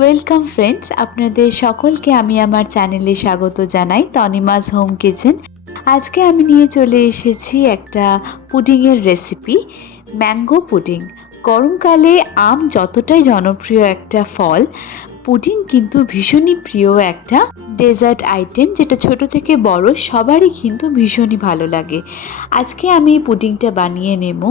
Welcome friends আপনাদের সকলকে আমি আমার চ্যানেলে স্বাগত জানাই তনিমাজ হোম কিচেন আজকে আমি নিয়ে চলে এসেছি একটা পুডিংয়ের রেসিপি ম্যাঙ্গো পুডিং গরমকালে আম যতটাই জনপ্রিয় একটা ফল পুডিং কিন্তু ভীষণই প্রিয় একটা ডেজার্ট আইটেম, যেটা ছোট থেকে বড়, সবারই কিন্তু ভীষণই ভালো লাগে। আজকে আমি এই পুডিংটা বানিয়ে নেব।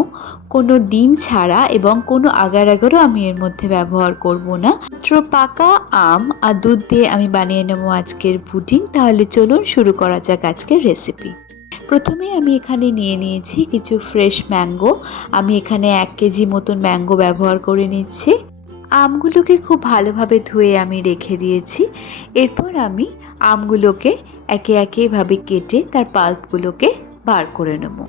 কোনো ডিম ছাড়া এবং কোনো আগার আগারও আমি এর মধ্যে ব্যবহার করব না। মাত্র পাকা আম আর দুধ দিয়ে আমি বানিয়ে নেব আজকের পুডিং। তাহলে চলুন শুরু করা যাক আজকের রেসিপি প্রথমে আমি এখানে নিয়ে নিয়েছি কিছু ফ্রেশ ম্যাঙ্গো আমি এখানে এক কেজি মতন ম্যাঙ্গো ব্যবহার করে নিচ্ছি। আমগুলোকে খুব ভালোভাবে ধুয়ে আমি রেখে দিয়েছি। এরপর আমি আমগুলোকে একে একেভাবে কেটে তার পাল্পগুলোকে বার করে নেব।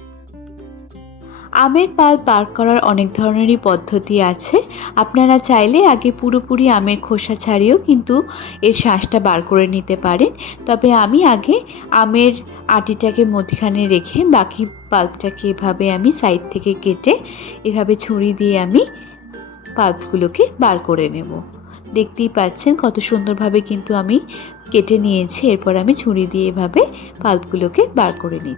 আমের পাল্প বার করার অনেক ধরনেরই পদ্ধতি আছে। আপনারা চাইলে আগে পুরোপুরি আমের খোসা ছাড়িয়েও কিন্তু এর শ্বাসটা বার করে নিতে পারেন। তবে আমি আগে আমের আটিটাকে মধ্যখানে রেখে বাকি পাল্পটাকে এভাবে আমি সাইড থেকে কেটে এভাবে ছুরি দিয়ে আমি পাল্পগুলোকে বার করে নেব। দেখতেই পাচ্ছেন কত সুন্দরভাবে কিন্তু আমি কেটে নিয়েছি। এরপর আমি ছুরি দিয়ে এভাবে পাল্পগুলোকে বার করে নিই।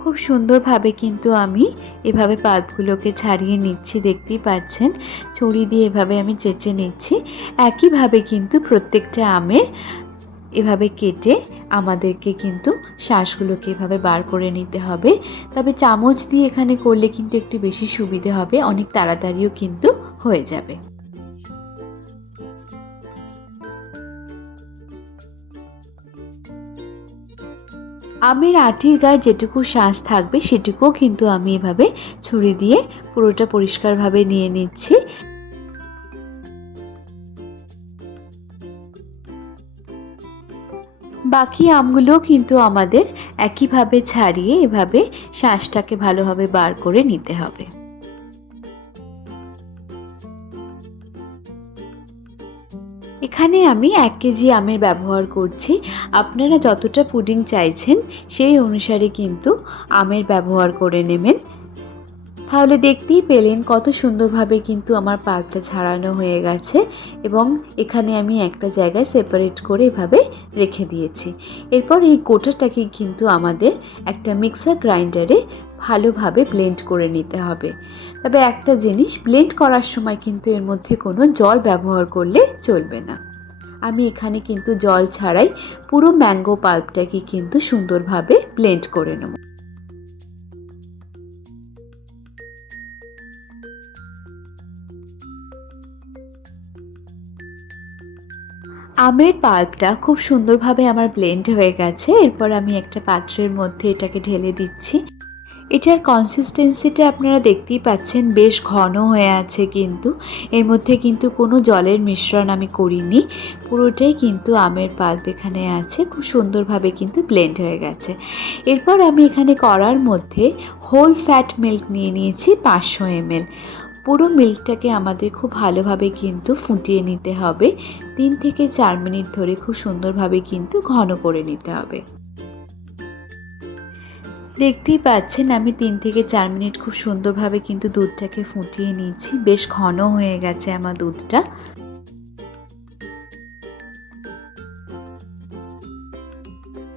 খুব সুন্দরভাবে কিন্তু আমি এভাবে পাল্পগুলোকে ছাড়িয়ে নিচ্ছি, দেখতেই পাচ্ছেন। ছুরি দিয়ে এভাবে আমি চেঁচে নিচ্ছি। একইভাবে কিন্তু প্রত্যেকটা আমের এভাবে কেটে আমাদেরকে কিন্তু শ্বাসগুলোকে এভাবে বার করে নিতে হবে। তবে চামচ দিয়ে এখানে করলে কিন্তু একটু বেশি সুবিধে হবে, অনেক তাড়াতাড়িও কিন্তু হয়ে যাবে। আমের আটির গায়ে যেটুকু শ্বাস থাকবে, সেটুকুও কিন্তু আমি এভাবে ছুরি দিয়ে পুরোটা পরিষ্কারভাবে নিয়ে নিচ্ছি। বাকি আমগুলো কিন্তু আমাদের একইভাবে ছাড়িয়ে এভাবে শ্বাসটাকে ভালোভাবে বার করে নিতে হবে। এখানে আমি এক কেজি আমের ব্যবহার করছি। আপনারা যতটা পুডিং চাইছেন সেই অনুসারে কিন্তু আমের ব্যবহার করে নেবেন। তাহলে দেখতেই পেলেন কত সুন্দরভাবে কিন্তু আমার পার্কটা ছাড়ানো হয়ে গেছে এবং এখানে আমি একটা জায়গায় সেপারেট করে এভাবে রেখে দিয়েছি। এরপর এই কোটাটাকে কিন্তু আমাদের একটা মিক্সার গ্রাইন্ডারে ভালোভাবে ব্লেন্ড করে নিতে হবে। তবে একটা জিনিস ব্লেন্ড করার সময় কিন্তু এর মধ্যে কোনো জল ব্যবহার করলে চলবে না। আমি এখানে কিন্তু জল ছাড়াই পুরো ম্যাঙ্গো পাল্পটাকে কিন্তু সুন্দরভাবে ব্লেন্ড করে নেব। আমের পাল্পটা খুব সুন্দরভাবে আমার ব্লেন্ড হয়ে গেছে। এরপর আমি একটা পাত্রের মধ্যে এটাকে ঢেলে দিচ্ছি। এটার কনসিস্টেন্সিটা আপনারা দেখতেই পাচ্ছেন, বেশ ঘন হয়ে আছে কিন্তু। এর মধ্যে কিন্তু কোনো জলের মিশ্রণ আমি করিনি। পুরোটাই কিন্তু আমের পাল্প এখানে আছে, খুব সুন্দরভাবে কিন্তু ব্লেন্ড হয়ে গেছে। এরপর আমি এখানে করার মধ্যে হোল ফ্যাট মিল্ক নিয়ে নিয়েছি, পাঁচশো এমএল পুরো মিল্কটাকে আমাদের খুব ভালোভাবে কিন্তু ফুটিয়ে নিতে হবে। তিন থেকে চার মিনিট ধরে খুব সুন্দরভাবে কিন্তু ঘন করে নিতে হবে। দেখতেই পাচ্ছেন, আমি তিন থেকে চার মিনিট খুব সুন্দরভাবে কিন্তু দুধটাকে ফুটিয়ে নিচ্ছি। বেশ ঘন হয়ে গেছে আমার দুধটা।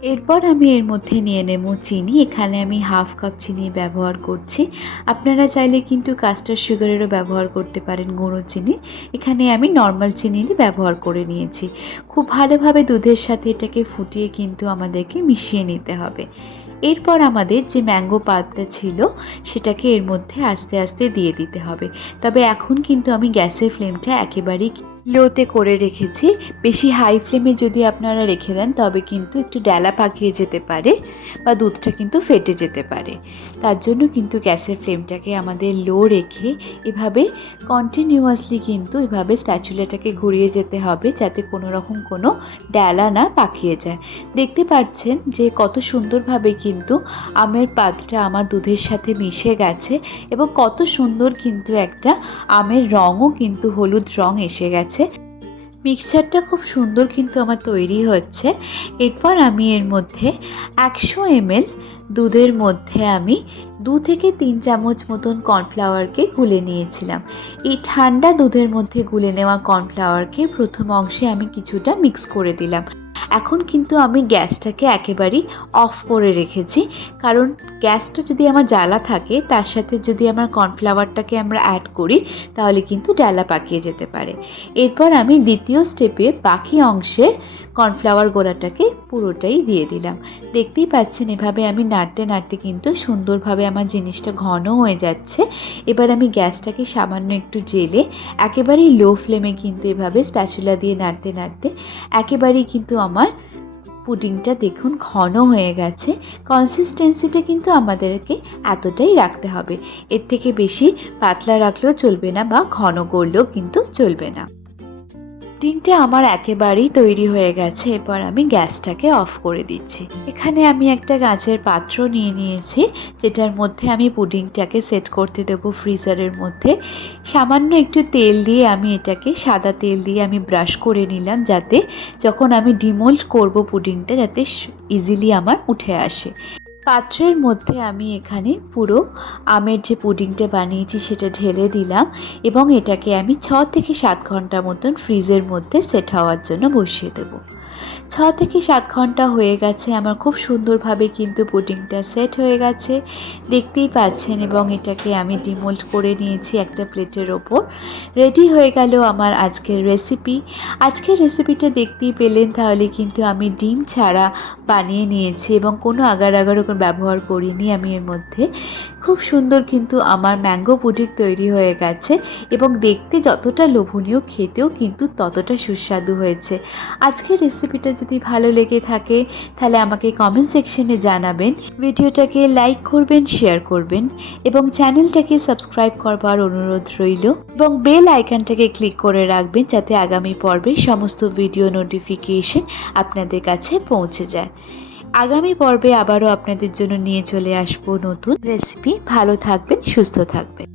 এরপর আমি এর মধ্যে নিয়ে নেব চিনি। এখানে আমি হাফ কাপ চিনি ব্যবহার করছি। আপনারা চাইলে কিন্তু কাস্টার সুগারেরও ব্যবহার করতে পারেন গুঁড়ো চিনি। এখানে আমি নর্মাল চিনি ব্যবহার করে নিয়েছি। খুব ভালোভাবে দুধের সাথে এটাকে ফুটিয়ে কিন্তু আমাদেরকে মিশিয়ে নিতে হবে। এরপর আমাদের যে ম্যাঙ্গো পাল্পটা ছিল, সেটাকে এর মধ্যে আস্তে আস্তে দিয়ে দিতে হবে। তবে এখন কিন্তু আমি গ্যাসের ফ্লেমটা একেবারেই লোতে করে রেখেছি। বেশি হাই ফ্লেমে যদি আপনারা রেখে দেন, তবে কিন্তু একটু ডেলা পাকিয়ে যেতে পারে বা দুধটা কিন্তু ফেটে যেতে পারে। তার জন্য কিন্তু গ্যাসের ফ্লেমটাকে আমাদের লো রেখে এভাবে কন্টিনিউয়াসলি কিন্তু এভাবে স্প্যাচুলাটাকে ঘুরিয়ে যেতে হবে যাতে কোনো রকম কোনো ডালা না পাকিয়ে যায়। দেখতে পাচ্ছেন যে কত সুন্দরভাবে কিন্তু আমের পাতটা আমার দুধের সাথে মিশে গেছে এবং কত সুন্দর কিন্তু একটা আমের রঙও কিন্তু হলুদ রং এসে গেছে। মিক্সচারটা খুব সুন্দর কিন্তু আমার তৈরি হচ্ছে। এরপর আমি এর মধ্যে একশো এমএল দুধের মধ্যে আমি দু থেকে তিন চামচ মতন কর্নফ্লাওয়ারকে গুলে নিয়েছিলাম। এই ঠান্ডা দুধের মধ্যে গুলে নেওয়া কর্নফ্লাওয়ারকে প্রথম অংশে আমি কিছুটা মিক্স করে দিলাম। এখন কিন্তু আমি গ্যাসটাকে একেবারেই অফ করে রেখেছি। কারণ গ্যাসটা যদি আমার জ্বালা থাকে, তার সাথে যদি আমার কর্নফ্লাওয়ারটাকে আমরা অ্যাড করি, তাহলে কিন্তু ডালা পাকিয়ে যেতে পারে। এরপর আমি দ্বিতীয় স্টেপে বাকি অংশের কর্নফ্লাওয়ার গোলাটাকে পুরোটাই দিয়ে দিলাম। দেখতেই পাচ্ছেন, এভাবে আমি নাড়তে নাড়তে কিন্তু সুন্দরভাবে আমার জিনিসটা ঘন হয়ে যাচ্ছে। এবার আমি গ্যাসটাকে সামান্য একটু জেলে একেবারেই লো ফ্লেমে কিন্তু এভাবে স্প্যাচুলা দিয়ে নাড়তে নাড়তে একেবারেই কিন্তু আমার পুডিংটা দেখুন ঘন হয়ে গেছে। কনসিস্টেন্সিটা কিন্তু আমাদেরকে এতটাই রাখতে হবে। এর থেকে বেশি পাতলা রাখলেও চলবে না বা ঘন করলেও কিন্তু চলবে না। পুডিংটা আমার একেবারেই তৈরি হয়ে গেছে, এরপর আমি গ্যাসটাকে অফ করে দিচ্ছি। এখানে আমি একটা গাছের পাত্র নিয়ে নিয়েছি, যেটার মধ্যে আমি পুডিংটাকে সেট করতে দেবো ফ্রিজারের মধ্যে। সামান্য একটু তেল দিয়ে আমি এটাকে, সাদা তেল দিয়ে আমি ব্রাশ করে নিলাম যাতে যখন আমি ডিমোল্ড করব পুডিংটা, যাতে ইজিলি আমার উঠে আসে। পাত্রের মধ্যে আমি এখানে পুরো আমের যে পুডিংটা বানিয়েছি সেটা ঢেলে দিলাম এবং এটাকে আমি ছ থেকে সাত ঘণ্টা মতন ফ্রিজের মধ্যে সেট হওয়ার জন্য বসিয়ে দেবো। ছ থেকে সাত ঘণ্টা হয়ে গেছে, আমার খুব সুন্দরভাবে কিন্তু পুডিংটা সেট হয়ে গেছে। দেখতেই পাচ্ছেন এবং এটাকে আমি ডিমোল্ড করে নিয়েছি একটা প্লেটের ওপর। রেডি হয়ে গেল আমার আজকের রেসিপি। আজকের রেসিপিটা দেখতেই পেলেন, তাহলে কিন্তু আমি ডিম ছাড়া বানিয়ে নিয়েছি এবং কোনো আগার আগার কোনো ব্যবহার করিনি আমি এর মধ্যে। খুব সুন্দর কিন্তু আমার ম্যাঙ্গো পুডিং তৈরি হয়ে গেছে এবং দেখতে যতটা লোভনীয় খেতেও কিন্তু ততটা সুস্বাদু হয়েছে। আজকের রেসিপিটা যদি ভালো লেগে থাকে, তাহলে আমাকে কমেন্ট সেকশনে জানাবেন। ভিডিওটাকে লাইক করবেন শেয়ার করবেন এবং চ্যানেলটাকে সাবস্ক্রাইব করবার অনুরোধ রইল এবং বেল আইকনটাকে ক্লিক করে রাখবেন যাতে আগামী পর্বের সমস্ত ভিডিও নোটিফিকেশন আপনাদের কাছে পৌঁছে যায়। আগামী পর্বে আবারও আপনাদের জন্য নিয়ে চলে আসব নতুন রেসিপি ভালো থাকবেন সুস্থ থাকবেন।